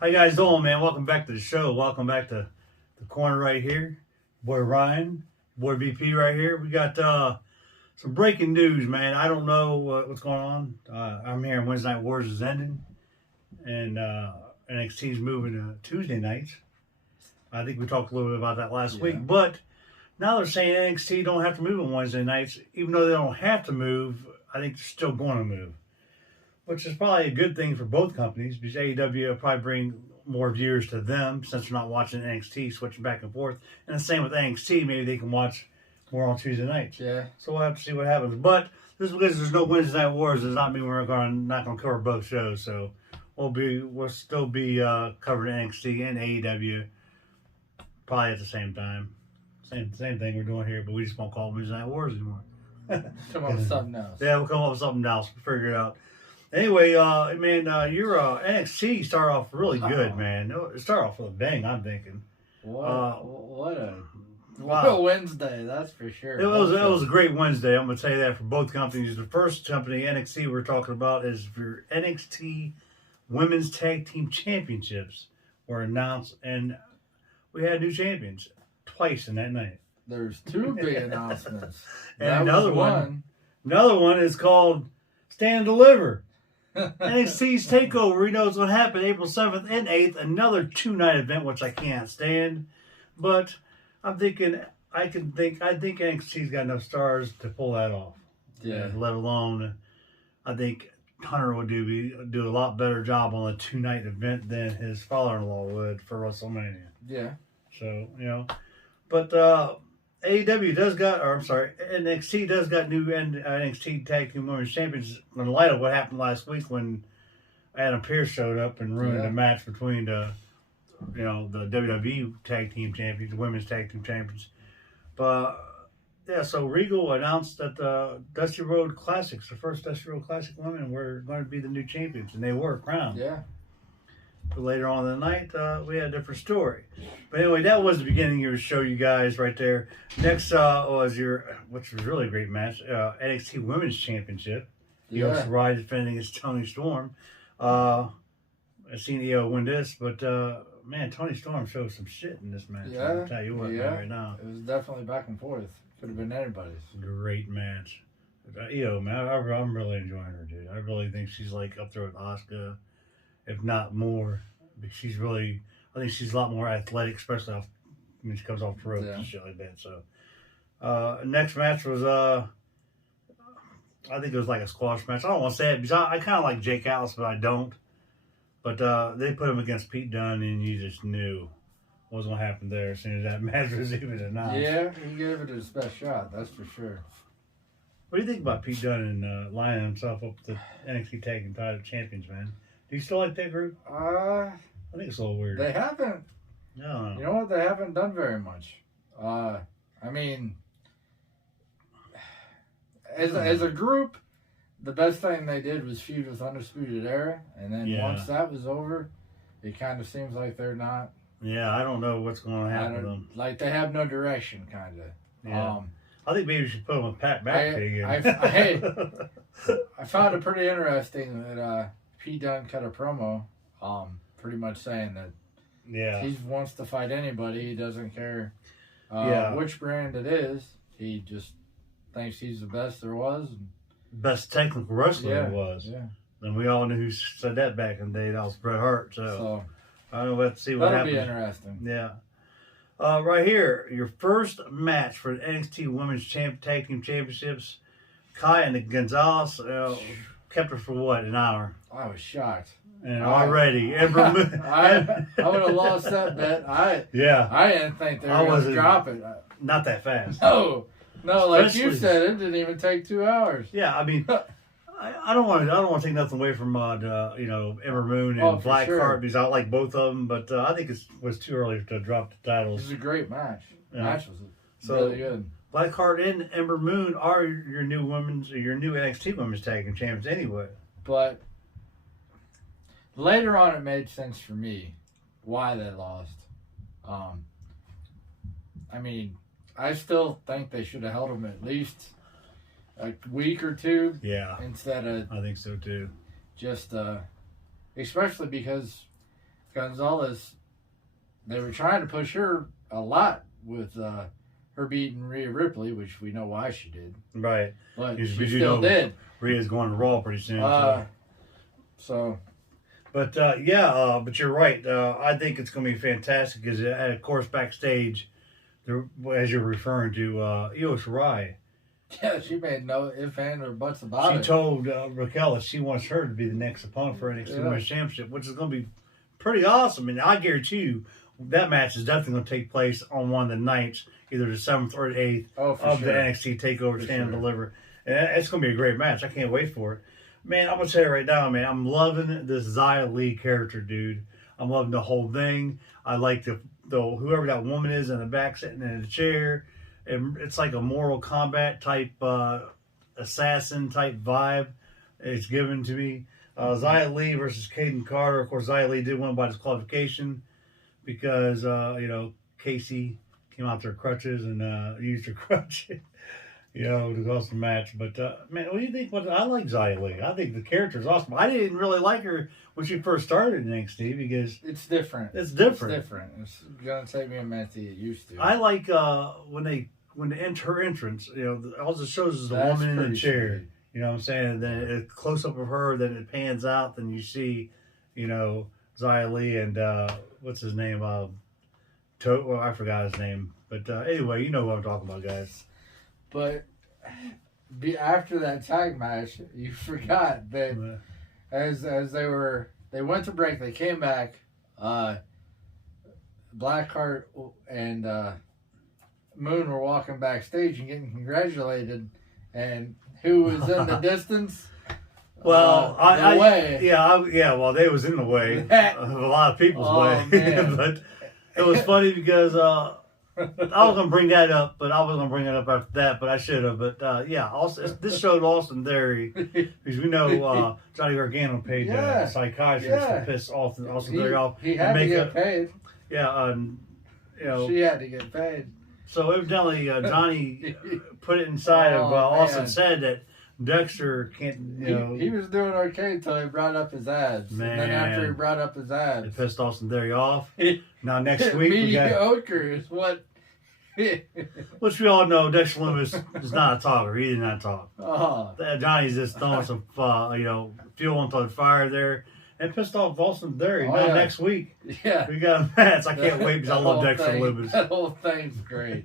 How you guys doing, man? Welcome back to the show. Welcome back to the corner right here. Boy Ryan, boy VP right here. We got some breaking news, man. I don't know what's going on. I'm hearing Wednesday Night Wars is ending, and NXT's moving to Tuesday nights. I think we talked a little bit about that last week, but now they're saying NXT don't have to move on Wednesday nights, even though they don't have to move. I think they're still going to move, which is probably a good thing for both companies because AEW will probably bring more viewers to them since they're not watching NXT, switching back and forth. And the same with NXT, maybe they can watch more on Tuesday nights. Yeah. So we'll have to see what happens. But just because there's no Wednesday Night Wars does not mean we're not going to cover both shows. So we'll still be covering NXT and AEW probably at the same time. Same thing we're doing here, but we just won't call it Wednesday Night Wars anymore. Come up with something else. Yeah, we'll come up with something else. We'll figure it out. Anyway, man, your NXT started off really good, man. It started off with a bang, I'm thinking. What a Wow. Wednesday, that's for sure. It was a great Wednesday. I'm going to tell you that for both companies. The first company, NXT, we're talking about is for NXT Women's Tag Team Championships were announced, and we had new champions twice in that night. There's two big announcements. And another one is called Stand and Deliver. NXT's TakeOver. We know what's going to happen April 7th and 8th. Another 2-night event, which I can't stand. But I'm thinking, I think NXT's got enough stars to pull that off. Yeah. Let alone, I think Hunter would do a lot better job on a 2-night event than his father-in-law would for WrestleMania. Yeah. So, but NXT does got new NXT Tag Team Women's Champions in light of what happened last week when Adam Pearce showed up and ruined the match between the WWE Tag Team Champions, Women's Tag Team Champions. But yeah, so Regal announced that the Dusty Road Classics, the first Dusty Road Classic women, were going to be the new champions, and they were crowned. Yeah. But later on in the night, we had a different story. But anyway, that was the beginning of your show, you guys, right there. Next was which was really a great match, NXT Women's Championship. Io Shirai defending against Toni Storm. I've seen Io win this, but man, Toni Storm showed some shit in this match. Yeah. I'll tell you what, right now. It was definitely back and forth. Could have been anybody's. Great match. Io, man, I'm really enjoying her, dude. I really think she's like up there with Asuka, if not more. She's really, I think she's a lot more athletic, especially when she comes off the ropes and shit like that. So, next match was, I think it was like a squash match. I don't want to say it because I kind of like Jake Atlas, but I don't. But they put him against Pete Dunne, and you just knew what was going to happen there as soon as that match was even announced. Yeah, he gave it his best shot, that's for sure. What do you think about Pete Dunne and lining himself up with the NXT Tag Team Title Champions, man? Do you still like that group? I think it's a little weird. They haven't. No. You know what? They haven't done very much. I mean, as a group, the best thing they did was feud with Undisputed Era, and then once that was over, it kind of seems like they're not. Yeah, I don't know what's going to happen to them. Like they have no direction, kind of. Yeah. I think maybe we should put them with Pat McAfee again. I found it pretty interesting that Pete Dunne cut a promo, pretty much saying that he wants to fight anybody. He doesn't care which brand it is. He just thinks he's the best there was. Best technical wrestler there was. Yeah. And we all knew who said that back in the day. That was Bret Hart. So I don't know. Let's see what happens. That'll be interesting. Yeah. Right here, your first match for the NXT Women's Tag Team Championships. Kai and Gonzalez kept her for what, an hour? I was shocked. And already, Ember Moon. I would have lost that bet. I didn't think they were going to drop it. Not that fast. No, like you said, it didn't even take 2 hours. Yeah, I mean, I don't want to take nothing away from Ember Moon and Blackheart because I like both of them, but I think it was too early to drop the titles. It was a great match. The match was really good. Blackheart and Ember Moon are your new NXT Women's Tag Team Champions anyway. But later on, it made sense for me why they lost. I mean, I still think they should have held them at least a week or two. Yeah. Instead of. I think so too. Just, especially because Gonzalez, they were trying to push her a lot with her beating Rhea Ripley, which we know why she did. Right. But she still did. Rhea's going to Raw pretty soon. So. But but you're right. I think it's going to be fantastic because, of course, backstage, as you're referring to, Io Shirai. Yeah, she made no ifs, ands, or buts about it. She told Raquel that she wants her to be the next opponent for NXT Women's Championship, which is going to be pretty awesome. And I guarantee you that match is definitely going to take place on one of the nights, either the 7th or the 8th of the NXT TakeOver Stand and Deliver. And it's going to be a great match. I can't wait for it. Man, I'm going to tell you right now, man, I'm loving this Xia Li character, dude. I'm loving the whole thing. I like the whoever that woman is in the back sitting in the chair. And it's like a Mortal Kombat type, assassin type vibe it's given to me. Xia Li versus Caden Carter. Of course, Xia Li did win by disqualification because, Casey came out there crutches and used her crutches. To cause the match. But, man, what do you think? I like Xia Li. I think the character is awesome. I didn't really like her when she first started in NXT because... It's different. It's different. It's going to take me a minute to get used to. I like when her entrance, all it shows is the woman in the chair. Sweet. You know what I'm saying? And then a close-up of her, then it pans out, then you see, Xia Li and, what's his name? I forgot his name. But anyway, you know what I'm talking about, guys. But after that tag match, you forgot that as they went to break, they came back. Blackheart and Moon were walking backstage and getting congratulated, and who was in the distance? Well, well, they was in the way of a lot of people's way. But it was funny because I was going to bring that up, but I was going to bring it up after that, but I should have. But, this showed Austin Theory, because we know Johnny Gargano paid the psychiatrist to piss Austin Theory off. He had to get paid. Yeah, she had to get paid. So evidently, Johnny put it inside of Austin said that Dexter can't, He was doing okay until he brought up his ads. Man. And then after he brought up his ads. It pissed Austin Theory off. Now next week mediocre is what... Which we all know, Dexter Lumis is not a talker. He did not talk. Johnny's just throwing some, fuel onto the fire there. And pissed off Austin Theory. Now next week, we got a match. I can't wait because I love Dexter Lumis. That whole thing's great.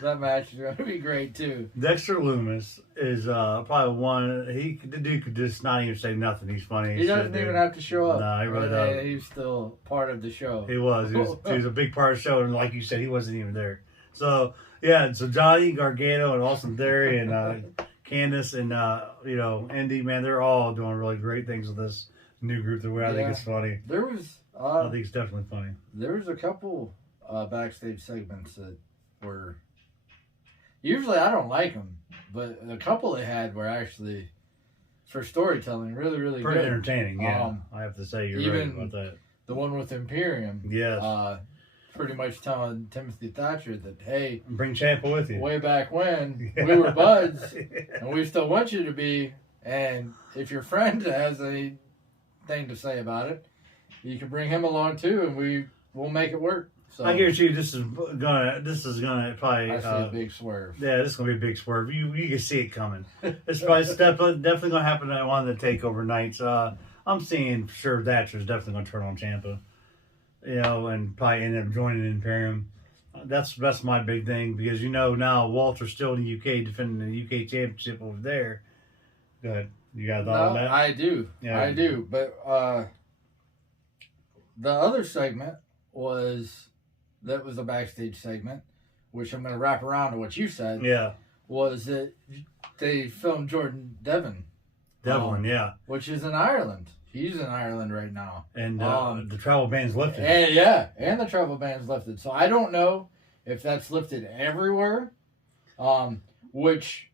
That match is going to be great, too. Dexter Lumis is probably one. The dude could just not even say nothing. He's funny. He doesn't even have to show up. No, he really doesn't. He's still part of the show. He was. He was a big part of the show. And like you said, he wasn't even there. So, so Johnny Gargano and Austin Theory and Candice and, Indy, man, they're all doing really great things with this new group. The way I think it's funny. I think it's definitely funny. There was a couple backstage segments that were... Usually I don't like them, but a couple they had were actually, for storytelling, really, really pretty good. Entertaining, yeah. I have to say you're right about that. The one with Imperium. Yes. Pretty much telling Timothy Thatcher that, hey... Bring Ciampa with you. Way back when, we were buds, and we still want you to be, and if your friend has anything to say about it, you can bring him along too, and we'll make it work. So, I guarantee you this is gonna probably... I see a big swerve. Yeah, this is going to be a big swerve. You can see it coming. It's definitely going to happen at one of the TakeOver nights. I'm seeing for sure Thatcher's definitely going to turn on Ciampa. And probably end up joining Imperium. That's my big thing because now Walter's still in the UK defending the UK Championship over there. Go ahead. You got a thought on that? I do. Yeah. I do. But the other segment was a backstage segment, which I'm going to wrap around to what you said. Yeah. Was that they filmed Jordan Devlin. Which is in Ireland. He's in Ireland right now. And the travel ban's lifted. And the travel ban's lifted. So I don't know if that's lifted everywhere. Which,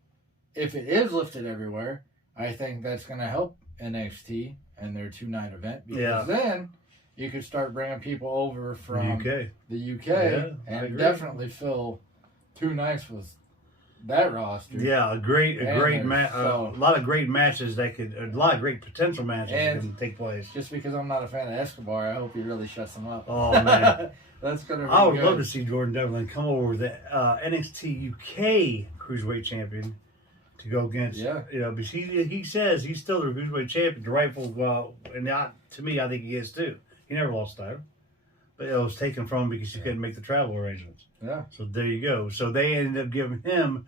if it is lifted everywhere, I think that's going to help NXT and their 2-night event. Because then you could start bringing people over from the UK and definitely fill 2 nights with that roster. Yeah, a great match. A lot of great matches a lot of great potential matches that can take place. Just because I'm not a fan of Escobar, I hope he really shuts them up. Oh man, that's gonna be I would good. love to see Jordan Devlin come over with the NXT UK Cruiserweight Champion to go against. Yeah, because he says he's still the Cruiserweight Champion, the rightful. And to me, I think he is too. He never lost title, but it was taken from him because he couldn't make the travel arrangements. Yeah. So there you go. So they ended up giving him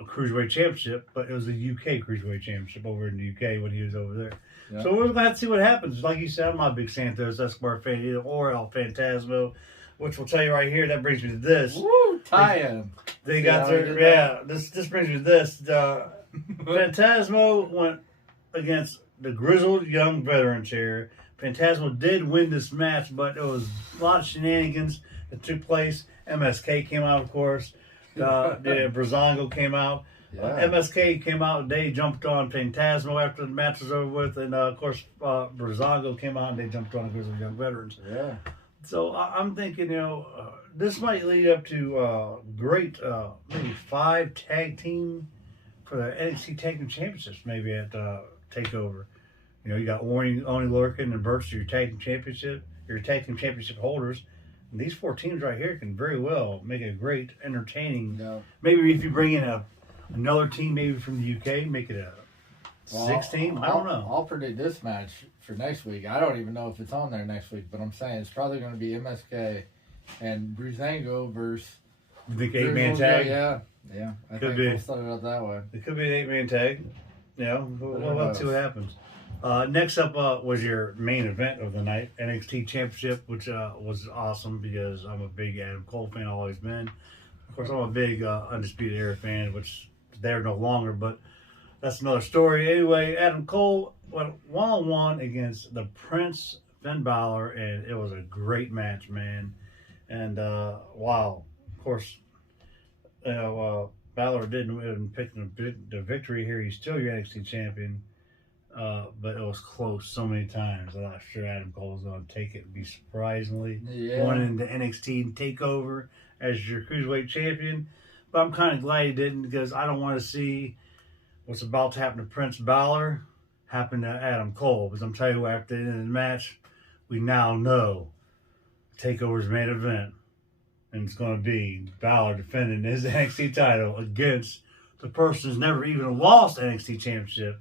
a Cruiserweight Championship, but it was the UK Cruiserweight Championship over in the UK when he was over there. Yeah. So we're going to have to see what happens. Like you said, I'm not a big Santos Escobar fan either, or El Phantasmo, which will tell you right here, that brings me to this. Woo, tie-in. They got their, this brings me to this. Phantasmo went against the grizzled young veterans here. Phantasmo did win this match, but it was a lot of shenanigans that took place. MSK came out, of course. Breezango came out. Yeah. MSK came out. They jumped on Phantasmo after the match was over with. And, of course, Breezango came out and they jumped on the grizzled young veterans. Yeah. So I'm thinking, this might lead up to great, maybe 5 tag team for the NXT Tag Team Championships, maybe at TakeOver. You got Oni Lorcan and Burch, your tag team championship holders. And these 4 teams right here can very well make a great, entertaining. No. Maybe if you bring in another team, maybe from the UK, make it a 6 team. I don't know. I'll predict this match for next week. I don't even know if it's on there next week, but I'm saying it's probably going to be MSK and Breezango versus. You think 8-man tag? Yeah. I think we'll set it up that way. It could be an 8-man tag. Let's see what happens. Next up was your main event of the night, NXT Championship, which was awesome because I'm a big Adam Cole fan, always been. Of course, I'm a big Undisputed Era fan, which they're no longer, but that's another story. Anyway, Adam Cole went 1-on-1 against the Prince, Finn Balor, and it was a great match, man. And, wow, of course, Balor didn't pick the victory here. He's still your NXT champion. But it was close so many times. I'm not sure Adam Cole was going to take it and be surprisingly going into NXT TakeOver as your Cruiserweight champion. But I'm kind of glad he didn't because I don't want to see what's about to happen to Prince Balor happen to Adam Cole. Because I'm telling you, after the end of the match, we now know TakeOver's main event. And it's going to be Balor defending his NXT title against the person who's never even lost NXT championship.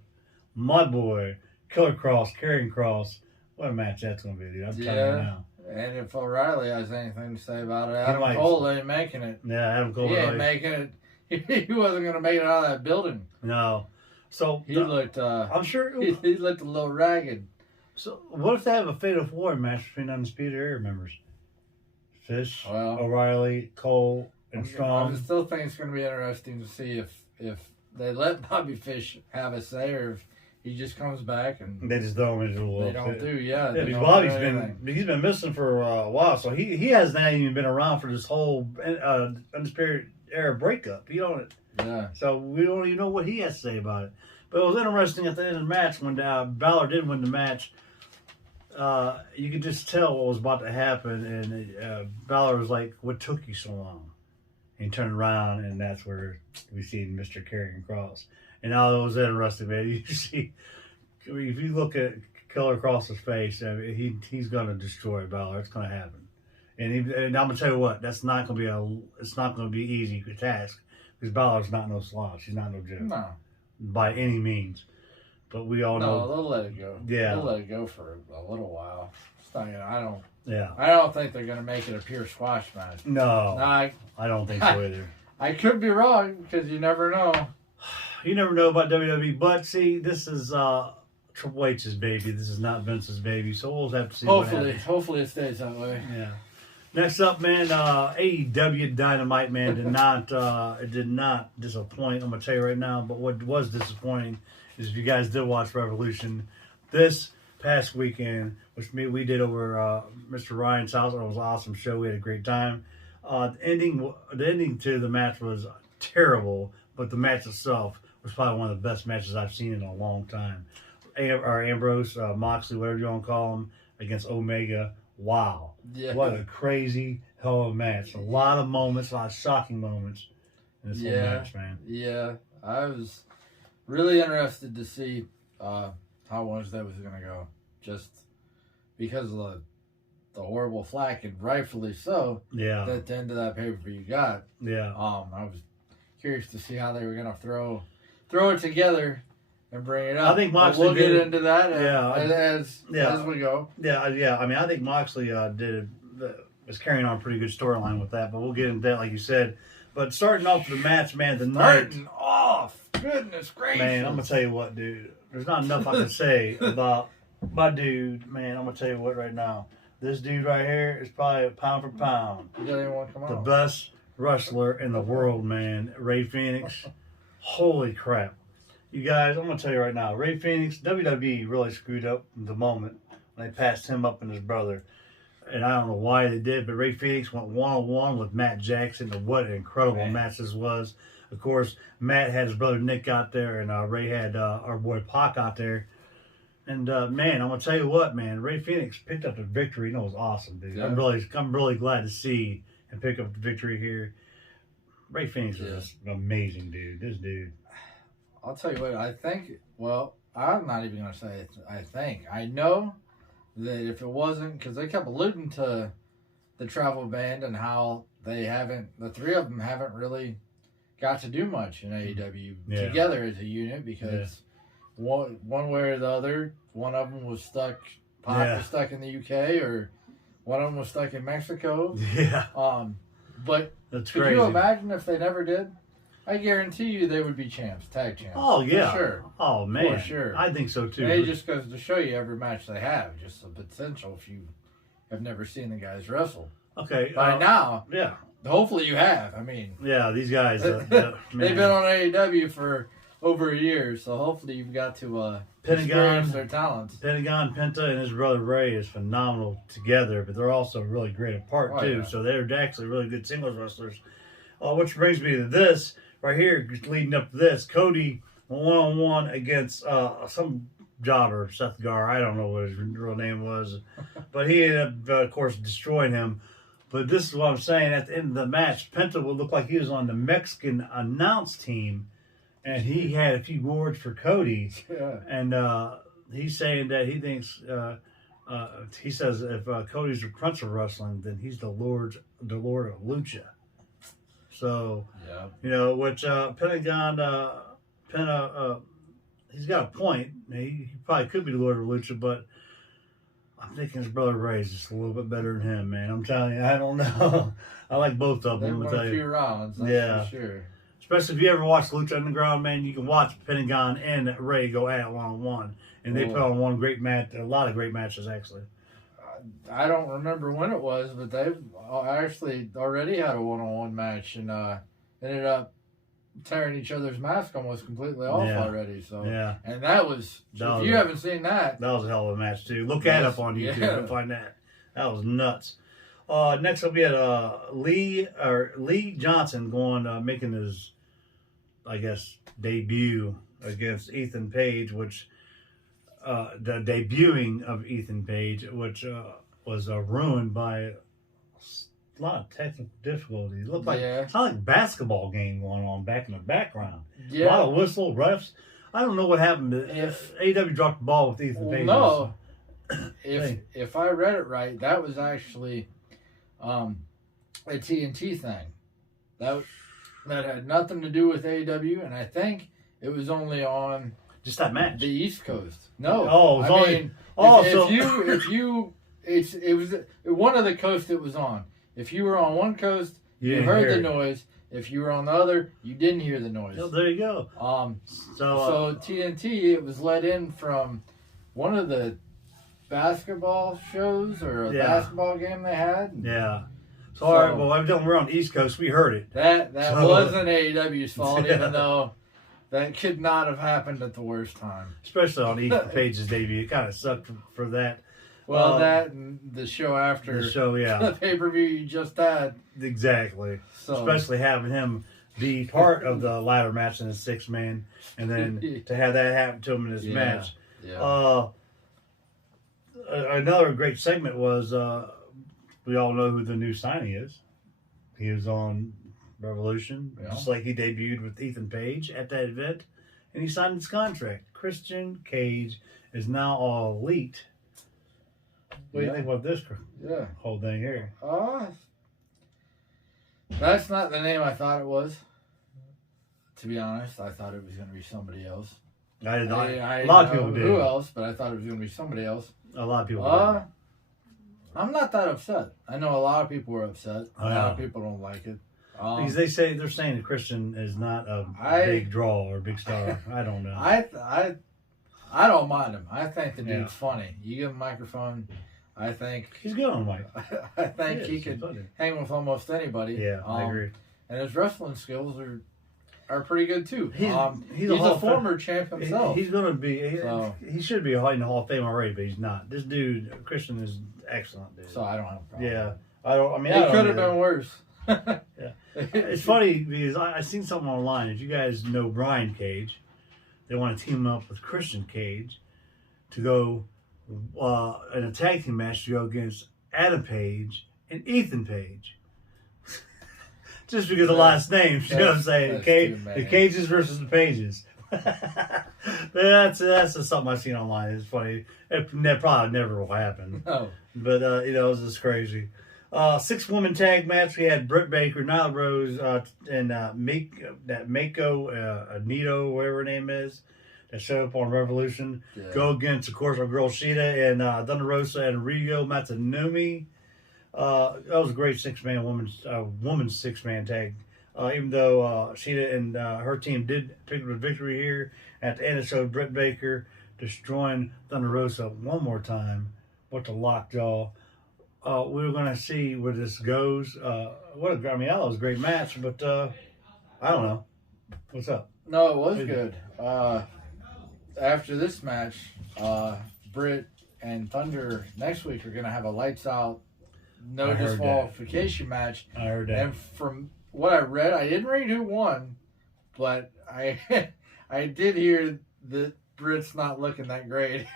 My boy, Killer Cross, Karrion Kross. What a match that's going to be, dude. I'm telling you now. And if O'Reilly has anything to say about it, Adam Cole ain't making it. Yeah, Adam Cole. He ain't making it. He wasn't going to make it out of that building. No. So he looked. I'm sure he looked a little ragged. So what if they have a Fatal 4 match between Undisputed Era members? Fish, O'Reilly, Cole, and Strong. I still think it's going to be interesting to see if they let Bobby Fish have a say or if he just comes back and they just throw him into the wall. They don't do, yeah. Because Bobby's been missing for a while, so he hasn't even been around for this whole Undisputed Era breakup. Yeah. So we don't even know what he has to say about it. But it was interesting at the end of the match when Balor did win the match. You could just tell what was about to happen, and Balor was like, "What took you so long?" And he turned around, and that's where we see Mr. Karrion Kross. And now it was interesting, man. You see, if you look at Killer Kross's face, I mean, he's going to destroy Balor. It's going to happen. And I'm going to tell you what, it's not going to be easy task because Balor's not no slouch. He's not no joke. No. By any means. But we all know. No, they'll let it go. Yeah. They'll let it go for a little while. It's not, Yeah. I don't think they're going to make it a pure squash match. No. I don't think so either. I could be wrong because you never know. You never know about WWE, but see, this is Triple H's baby. This is not Vince's baby, so we'll have to see what happens. Hopefully it stays that way. Yeah. Next up, man, AEW Dynamite, man, did not disappoint. I'm going to tell you right now, but what was disappointing is if you guys did watch Revolution this past weekend, which we did over Mr. Ryan's house. It was an awesome show. We had a great time. The ending to the match was terrible, but the match itself was probably one of the best matches I've seen in a long time. Ambrose, Moxley, whatever you want to call him, against Omega. Wow. Yeah. What a crazy hell of a match. A lot of moments, a lot of shocking moments. in this whole match, man. Yeah, I was really interested to see how Wednesday was going to go, just because of the horrible flack, and rightfully so. Yeah. At the end of that pay-per-view got. Yeah. I was curious to see how they were going to throw it together and bring it up. I think Moxley we'll get into that as we go. Yeah. I mean, I think Moxley was carrying on a pretty good storyline with that, but we'll get into that, like you said. But starting off the match, man, goodness gracious. Man, I'm going to tell you what, dude. There's not enough I can say about my dude, man. I'm going to tell you what right now. This dude right here is probably pound for pound the best wrestler in the world, man. Rey Fenix. Holy crap. You guys, I'm going to tell you right now. Rey Fenix, WWE really screwed up the moment when they passed him up and his brother. And I don't know why they did, but Rey Fenix went one-on-one with Matt Jackson, and what an incredible match this was. Of course, Matt had his brother Nick out there, and Rey had our boy Pac out there. And man, I'm gonna tell you what, man, Rey Fenix picked up the victory. You know, it was awesome, dude. Yeah. I'm really glad to see him pick up the victory here. Rey Fenix is an amazing dude. This dude. I'll tell you what, I think. Well, I'm not even gonna say it. I think I know that if it wasn't, because they kept alluding to the travel band and how the three of them haven't really got to do much in AEW together as a unit, because one way or the other, one of them was stuck. Pac was stuck in the UK, or one of them was stuck in Mexico. Yeah. But that's could crazy. you imagine if they never did? I guarantee you they would be champs, tag champs. Oh yeah, for sure. Oh man, for sure. I think so too. And it just goes to show you every match they have, just the potential if you have never seen the guys wrestle. Okay. By now, yeah. Hopefully you have. I mean, yeah, these guys. They've been on AEW for over a year, so hopefully you've got to experience their talents. Pentagon, Penta, and his brother Rey is phenomenal together, but they're also really great apart too. Yeah. So they're actually really good singles wrestlers. Which brings me to this right here, leading up to this. Cody one-on-one against some jobber, Seth Gar. I don't know what his real name was, but he ended up, of course, destroying him. But this is what I'm saying. At the end of the match, Penta would look like he was on the Mexican announce team, and he had a few words for Cody. Yeah. And he's saying that he thinks, he says if Cody's the Prince of Wrestling, then he's the Lord of Lucha. So, you know, which Penta, he's got a point. He probably could be the Lord of Lucha, but I'm thinking his brother Rey is just a little bit better than him, man. I'm telling you, I don't know. I like both of them. They've won a few rounds, that's for sure. Especially if you ever watch Lucha Underground, man, you can watch Pentagon and Rey go at it one-on-one. And they put on one great match, a lot of great matches, actually. I don't remember when it was, but they've actually already had a one-on-one match and ended up tearing each other's mask almost completely off already. So and that was if you haven't seen that was a hell of a match too. Look that up on YouTube and find that. That was nuts. Next up we had Lee Johnson making his, I guess, debut against Ethan Page, which the debuting of Ethan Page, which was ruined by a lot of technical difficulties. It looked like it's not like a basketball game going on back in the background. A lot of whistle refs. I don't know what happened. If AEW dropped the ball with Ethan Page. No, if I read it right, that was actually a TNT thing. That had nothing to do with AEW, and I think it was only on just that match. The East Coast. No. Oh, it was one of the coasts it was on. If you were on one coast, you heard the noise. If you were on the other, you didn't hear the noise. Oh, there you go. So TNT, it was let in from one of the basketball shows or a basketball game they had. Yeah. So all right, well, evidently we're on the East Coast. We heard it. That wasn't AEW's fault, even though that could not have happened at the worst time. Especially on Ethan Page's debut. It kind of sucked for that. Well, that and the show after. The show, the pay-per-view you just had. Exactly. So. Especially having him be part of the ladder match in the six-man, and then to have that happen to him in his match. Yeah. Another great segment was, we all know who the new signing is. He was on Revolution, just like he debuted with Ethan Page at that event, and he signed his contract. Christian Cage is now all elite. What do you think about this whole thing here? That's not the name I thought it was. To be honest, I thought it was going to be somebody else. I did not. A lot of people did. Who else? But I thought it was going to be somebody else. A lot of people did. I'm not that upset. I know a lot of people were upset. A lot of people don't like it. Because they're saying that Christian is not a big draw or a big star. I don't know. I don't mind him. I think the dude's funny. You give him a microphone, I think he's good on mic. I think he could hang with almost anybody. Yeah, I agree. And his wrestling skills are pretty good too. He's a former champ himself. He's going to be. He should be in the Hall of Fame already, but he's not. This dude, Christian, is excellent, dude. So I don't have a problem. Yeah, I don't. I mean, it could have been worse. Yeah, it's funny because I seen something online. If you guys know Brian Cage, they want to team up with Christian Cage to go in a tag team match to go against Adam Page and Ethan Page. Just because of the last names, you know what I'm saying? The Cages versus the Pages. that's something I've seen online. It's funny. That probably never will happen. No. But it's just crazy. 6-woman tag match. We had Britt Baker, Nyla Rose, and Mako Nito, whatever her name is, that showed up on Revolution. Yeah. Go against, of course, our girl Shida and Thunder Rosa and Rigo Matsunomi. That was a great woman's 6-man tag. Even though Shida and her team did pick up the victory here, at the end it showed Britt Baker destroying Thunder Rosa one more time with the lockjaw. We were going to see where this goes. That was a great match, but I don't know. What's up? No, it was good. After this match, Britt and Thunder next week are going to have a lights out, no disqualification match. I heard that. And from what I read, I didn't read who won, but I did hear that Britt's not looking that great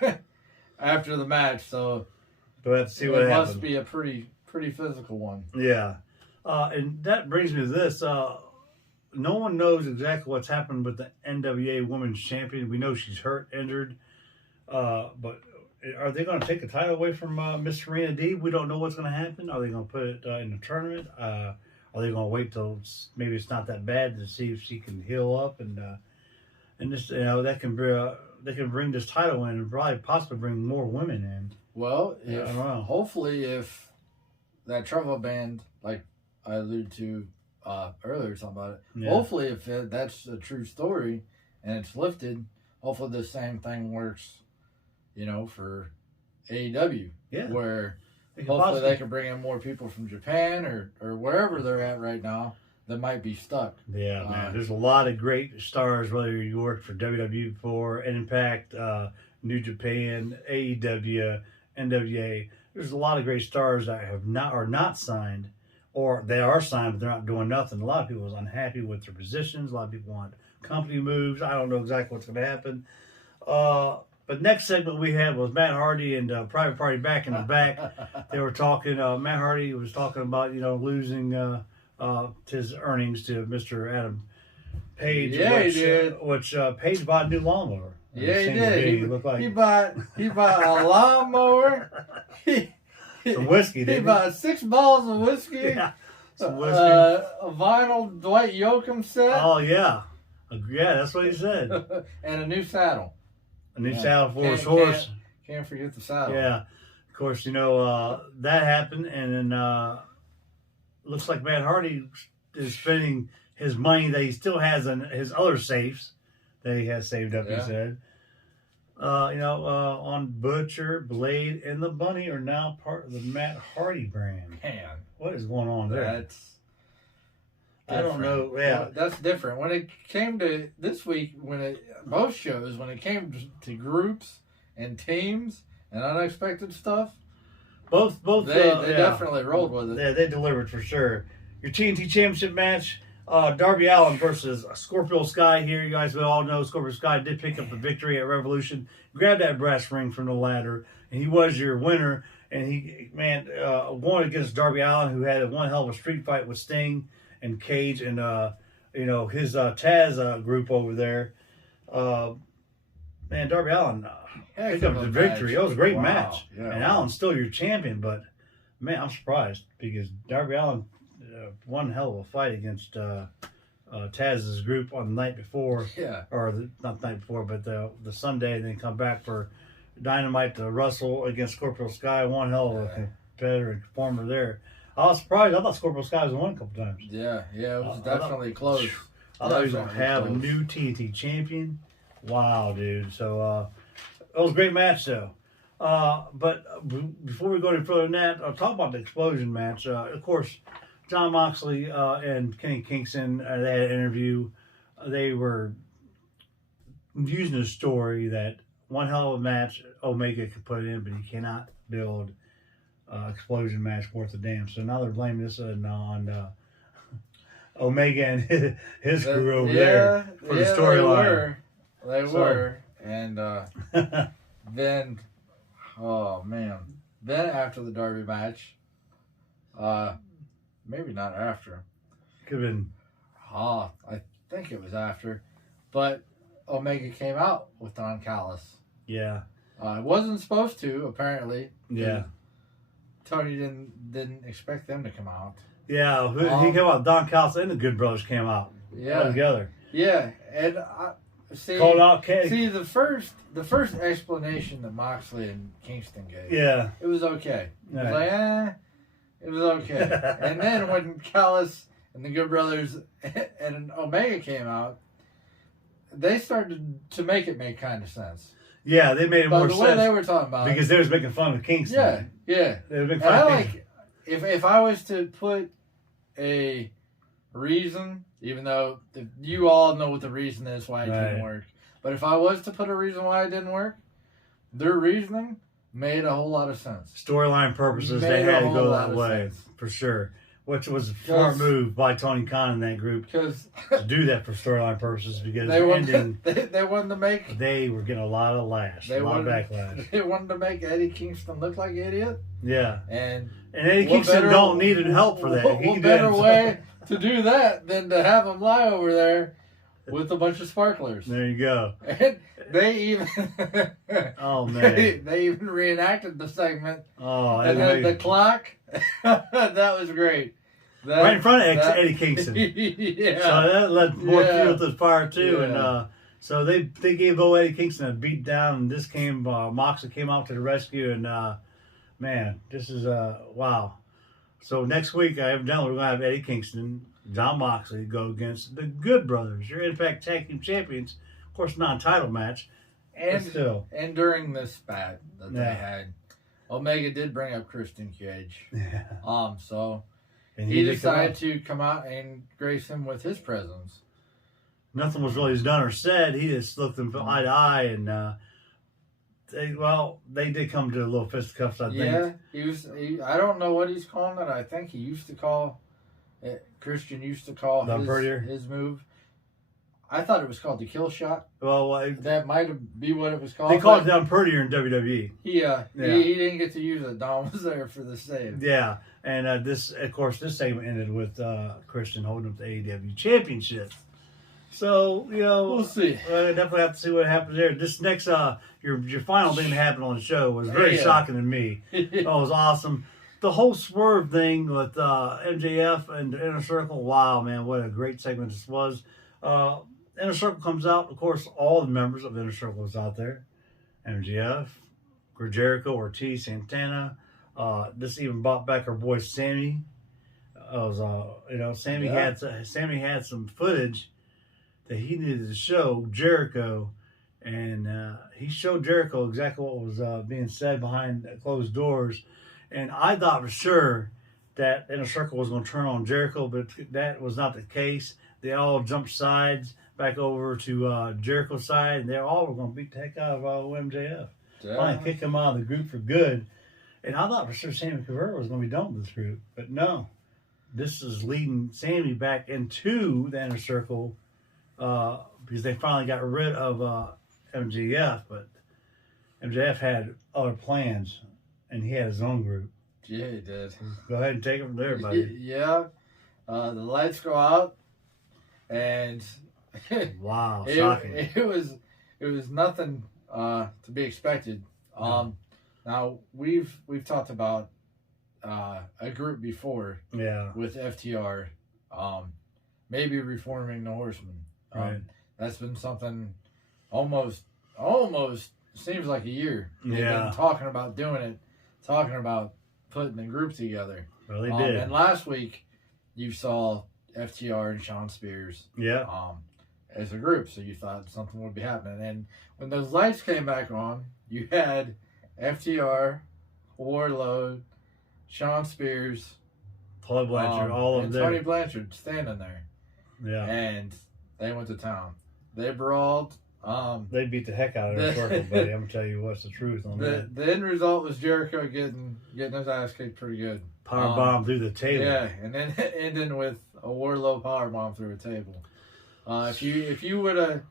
after the match. So we'll have to see what happens. It must be a pretty physical one. Yeah, and that brings me to this. No one knows exactly what's happened with the NWA Women's Champion. We know she's hurt, injured, but are they going to take the title away from Miss Serena Deeb? We don't know what's going to happen. Are they going to put it in the tournament? Are they going to wait till maybe it's not that bad to see if she can heal up and this that can bring this title in and probably possibly bring more women in. Well, hopefully if that travel band, like I alluded to earlier, something about it. Hopefully if that's a true story and it's lifted, hopefully the same thing works. For AEW, where hopefully they can bring in more people from Japan or wherever they're at right now that might be stuck. Yeah, man. There's a lot of great stars, whether you worked for WWE before, Impact, New Japan, AEW, NWA. There's a lot of great stars that are not signed, or they are signed, but they're not doing nothing. A lot of people are unhappy with their positions. A lot of people want company moves. I don't know exactly what's going to happen. But next segment we had was Matt Hardy and Private Party back in the back. They were talking. Matt Hardy was talking about losing his earnings to Mr. Adam Page. Yeah, he did. Which Page bought a new lawnmower. Yeah, he did. He bought a lawnmower. Some whiskey. He bought 6 balls of whiskey. Yeah, some whiskey. A vinyl Dwight Yoakam set. Oh yeah, that's what he said. And a new saddle. A new saddle for his horse. Can't forget the saddle. Yeah. Of course, that happened. And then looks like Matt Hardy is spending his money that he still has in his other safes that he has saved up, he said. On Butcher, Blade, and the Bunny are now part of the Matt Hardy brand. Man. What is going on there? That's I don't know. Yeah. Well, that's different. When it came to this week, both shows, when it came to groups and teams and unexpected stuff, both they definitely rolled with it. Yeah, they delivered for sure. Your TNT Championship match, Darby Allin versus Scorpio Sky here. You guys will all know Scorpio Sky did pick up the victory at Revolution. Grabbed that brass ring from the ladder, and he was your winner. And he won against Darby Allin, who had one hell of a street fight with Sting. and Cage and his Taz group over there. Man, Darby Allin picked up the victory. It was a great match, and Allen's still your champion. But man, I'm surprised because Darby Allin won a hell of a fight against Taz's group on the night before. Yeah. Or not the night before, but the Sunday, and then come back for Dynamite to wrestle against Scorpio Sky. One hell of a competitor and performer there. I was surprised. I thought Scorpio Sky was won a couple times. Yeah, it was definitely close. I thought he was going to have a new TNT champion. Wow, dude. So it was a great match, though. But before we go any further than that, I'll talk about the explosion match. Of course, Jon Moxley and Kenny Kingston, they had an interview. They were using a story that one hell of a match Omega could put in, but he cannot build an explosion match worth a damn. So now they're blaming this on Omega and his crew over there for the storyline. They were. And then, oh man. Then after the Darby match, maybe not after. Could have been. I think it was after. But Omega came out with Don Callis. Yeah. It wasn't supposed to, apparently. Yeah. Tony didn't expect them to come out. Yeah, he came out. Don Callis and the Good Brothers came out. Yeah. All together. Yeah, and called out Kenny. See the first explanation that Moxley and Kingston gave. Yeah. It was okay. It was like, it was okay. And then when Callis and the Good Brothers and Omega came out, they started to make it make kind of sense. Yeah, they made it more sense. The way they were talking about because they was making fun of Kingston. Yeah. They were making fun of Kingston. If I was to put a reason, even though you all know what the reason is why it didn't work, but if I was to put a reason why it didn't work, their reasoning made a whole lot of sense. Storyline purposes, they had to go that way for sure. Which was a smart move by Tony Khan and that group to do that for storyline purposes because they wanted to make. They were getting a lot of backlash. They wanted to make Eddie Kingston look like an idiot. Yeah, and Eddie Kingston don't need help for that. What better way to do that than to have him lie over there with a bunch of sparklers? There you go. And they even oh man, they even reenacted the segment. Oh, and the clock. That was great. Right in front of Eddie Kingston. Yeah. So that led more fuel to the fire too, and so they gave old Eddie Kingston a beat down, and this came Moxley came out to the rescue, and man, this is wow. So next week, evidently we're gonna have Eddie Kingston, Jon Moxley go against the Good Brothers, your Impact Tag Team Champions, of course, non-title match, and still. And during this spat that they had, Omega did bring up Christian Cage. Yeah. So he decided to come out and grace him with his presence. Nothing was really done or said. He just looked them eye to eye, and they did come to a little fisticuffs, I think. Yeah, I don't know what he's calling it. I think he used to call it, Christian used to call his move. I thought it was called the kill shot. Well, that might be what it was called. They called it down prettier in WWE. Yeah. He didn't get to use it. Don was there for the save. Yeah, and this segment ended with Christian holding up the AEW Championship. So we'll see. Definitely have to see what happens there. This next your final thing that happened on the show was very shocking to me. It was awesome. The whole Swerve thing with MJF and the Inner Circle. Wow, man, what a great segment this was. Inner Circle comes out. Of course, all the members of Inner Circle was out there. MJF, Jericho, Ortiz, Santana. This even brought back our boy Sammy. Sammy had some footage that he needed to show Jericho, and he showed Jericho exactly what was being said behind closed doors. And I thought for sure that Inner Circle was going to turn on Jericho, but that was not the case. They all jumped sides back over to Jericho's side, and they all were going to beat the heck out of MJF. Finally kick him out of the group for good. And I thought for sure Sammy Guevara was going to be done with this group, but no. This is leading Sammy back into the Inner Circle because they finally got rid of MJF, but MJF had other plans, and he had his own group. Yeah, he did. Go ahead and take it from there, buddy. Yeah. The lights go out, and wow, shocking. It was nothing to be expected. Now we've talked about a group before, with FTR, maybe reforming the Horsemen. Right. That's been something almost seems like a year. They've been talking about doing it, talking about putting the group together. Well, they did. And last week, you saw FTR and Shawn Spears. As a group, so you thought something would be happening. And when those lights came back on, you had FTR, Wardlow, Shawn Spears, Tony Blanchard, all of them. Tony Blanchard standing there. Yeah. And they went to town. They brawled. They beat the heck out of their circle, buddy. I'm gonna tell you what's the truth on that. The end result was Jericho getting his ass kicked pretty good. Power bomb through the table. Yeah, and then ending with a Wardlow power bomb through a table. If you would have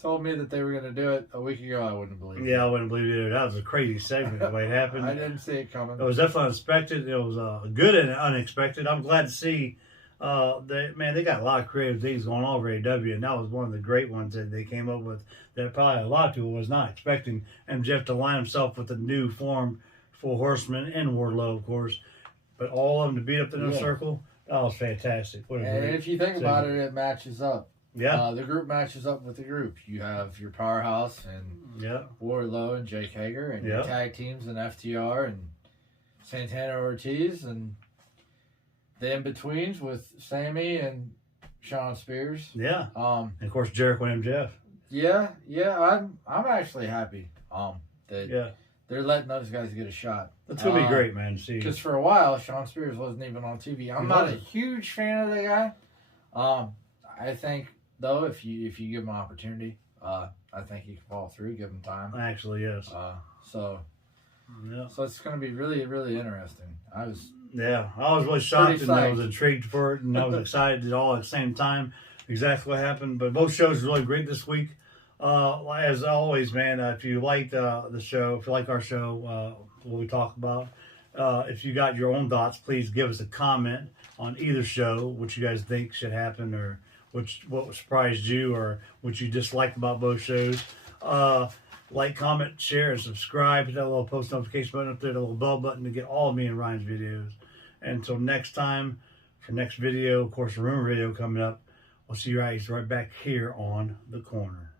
told me that they were going to do it a week ago, I wouldn't believe it. Yeah, I wouldn't believe it. That was a crazy segment the way it happened. I didn't see it coming. It was definitely unexpected. It was good and unexpected. I'm glad to see. They got a lot of creative things going on over AEW, and that was one of the great ones that they came up with that probably a lot of people was not expecting. MJF to line himself with a new form for Horseman and Wardlow, of course, but all of them to beat up the inner circle. That was fantastic. And if you think about it, it matches up. Yeah. The group matches up with the group. You have your Powerhouse and Wardlow and Jake Hager, and your tag teams and FTR and Santana Ortiz, and the in-betweens with Sammy and Shawn Spears. Yeah. And of course Jericho and MJF. Yeah. I'm actually happy that they're letting those guys get a shot. That's gonna be great, man. To see, because for a while Shawn Spears wasn't even on TV. I'm not a huge fan of the guy. I think though, if you give him an opportunity, I think he can fall through. Give him time. Actually, yes. So it's going to be really, really interesting. I was really shocked and I was intrigued for it, and I was excited all at the same time. Exactly what happened, but both shows were really great this week. As always, man, if you like the show, if you like our show, what we talk about, if you got your own thoughts, please give us a comment on either show, what you guys think should happen, or what surprised you, or what you disliked about both shows. Like, comment, share, and subscribe. Hit that little post notification button up there, the little bell button to get all of me and Ryan's videos. And until next time, for next video, of course, the rumor video coming up, we'll see you guys right back here on The Corner.